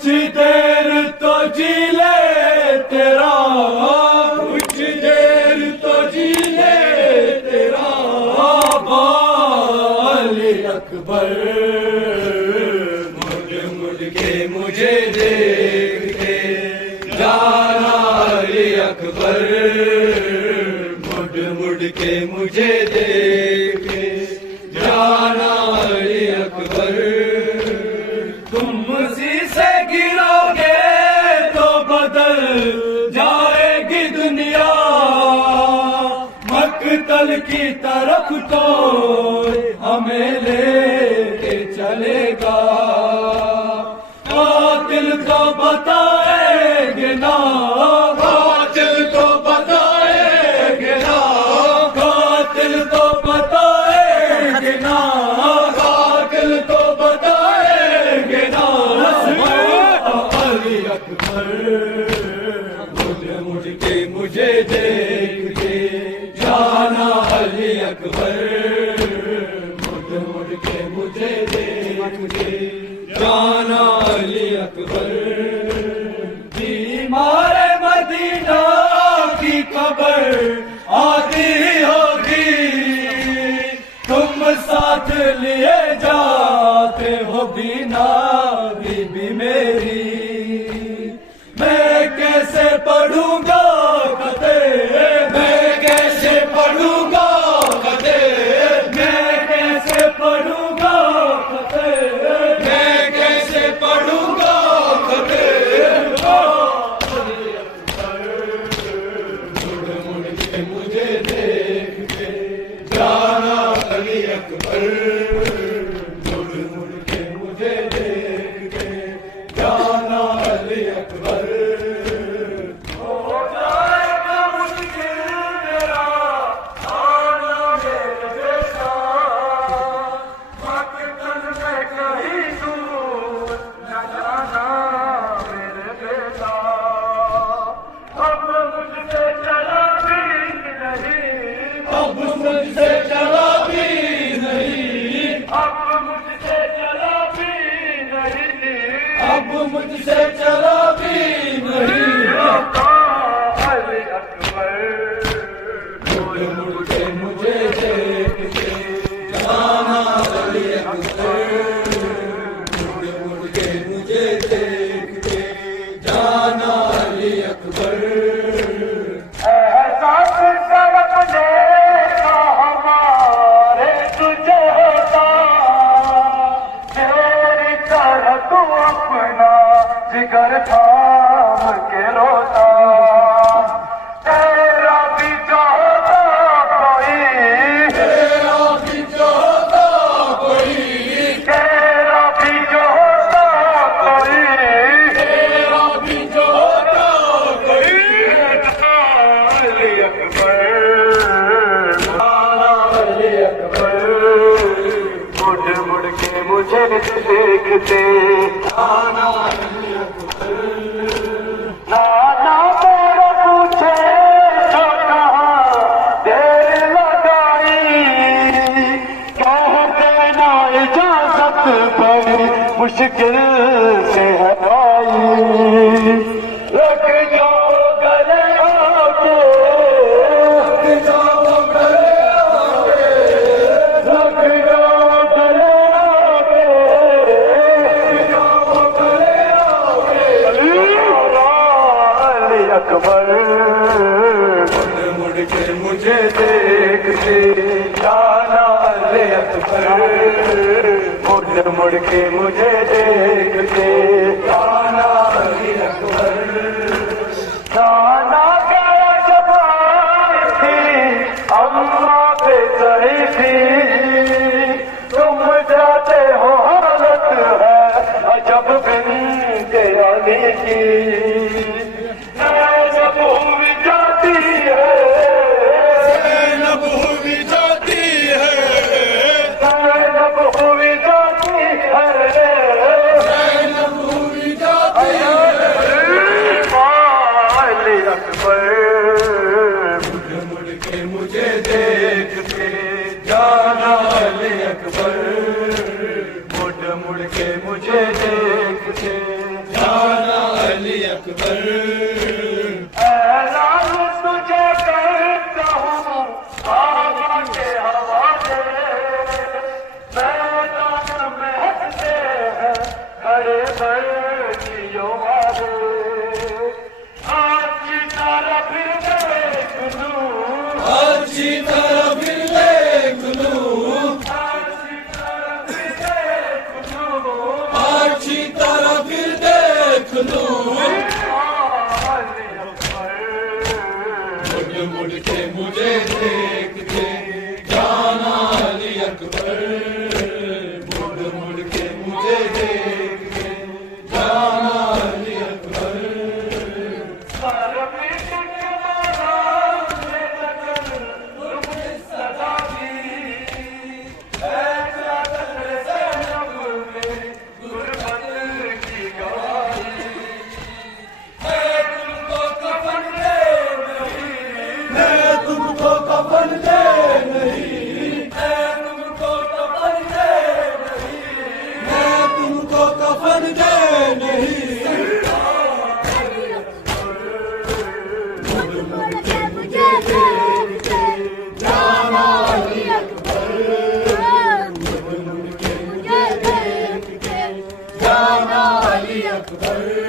کچھ دیر تو جی لے تیرا، کچھ دیر تو جی لے تیرا علی اکبر، مڑ مڑ کے مجھے دیکھ کے جانا علی اکبر، مڑ مڑ کے مجھے دیکھ کے جانا علی اکبر، تم اسی سے گرو گے تو بدل جائے گی دنیا، مقتل کی طرف تو ہمیں لے کے چلے گا، قاتل تو بتائے گے نا، قاتل تو بتائے گے نا، قاتل تو بتائے گے نا، قاتل تو بتائے گے نا، علی اکبر، مڑ مڑ کے مجھے دیکھ کے جانا علی اکبر، مڑ مڑ کے مجھے دیکھ کے جانا علی اکبر، بیمار مدینہ کی خبر آتی ہوگی، تم ساتھ لیے جاتے ہو بینا بی بی میری، میں کیسے پڑھوں گا خطے، میں کیسے پڑھوں گا خطے، میں کیسے پڑھوں گا خطے، میں کیسے پڑھوں گا خطے، مڑ مڑ کے مجھے دیکھ کے جانا علی اکبر، مڑ مڑ کے مجھے دیکھ کے جانا علی اکبر، ہو جائے گا مشکل میرا آنا میرے بیٹا، مقتل میں کہیں دور نہ جانا میرے بیٹا، اب مجھ سے چلا بھی نہیں، اب مجھ سے چلا بھی نہیں، اب مجھ سے چلا بھی نہیں، اب مجھ سے چلا بھی نہیں، علی اکبر، مڑ مڑ کے مجھے دیکھ کے جانا علی اکبر، مڑ مڑ کے مجھے دیکھ کے جانا علی اکبر، احساس کر اپنے کا ہمارے تجھے ہوتا، میری طرح تو اپنا جگر تھام کے روتا، تیرا بھی جو ہوتا کوئی، تیرا بھی جو ہوتا کوئی، تیرا بھی جو ہوتا کوئی، تیرا بھی جو ہوتا کوئی، علی اکبر، علی اکبر، مڑ مڑ کے مجھے دیکھتے آنا علی اکبر، نانا میرا پوچھے تو کہاں دیر لگائی، کہہ دینا اجازت بڑی مشکل سے ہے آئی، رکھ جاؤ گلے آگے، رکھ جاؤ گلے آگے، رکھ جاؤ گلے آگے، رکھ جاؤ گلے آگے، علی اکبر، مڑ مڑ کے مجھے دیکھ کے جانا علی اکبر، مڑ مڑ کے مجھے دیکھ کے جانا علی اکبر، جانا گیا جب آئی تھی اماں پہ چڑھی تھی، تم جاتے ہو حالت ہے عجب بنت علی کی، زینب ہوئی جاتی ہے، زینب ہوئی جاتی ہے، زینب ہوئی جاتی ہے، زینب ہوئی جاتی ہے، علی اکبر، مڑ مڑ کے مجھے دیکھ کے جانا علی اکبر، مڑ مڑ کے مجھے دیکھ کے اکبر اعلان تجھے کرتا ہوں بابا کے حوالے میدان میں ہنستے ہیں بڑے بڑے جیو والے اچھی طرح پھر دیکھ لوں اچھی طرح پھر دیکھ لوں اچھی طرح پھر دیکھ لوں مڑ کے مجھے دیکھ کے جانا علی اکبر مڑ کے مجھے دیکھ کے جانا علی اکبر اکبر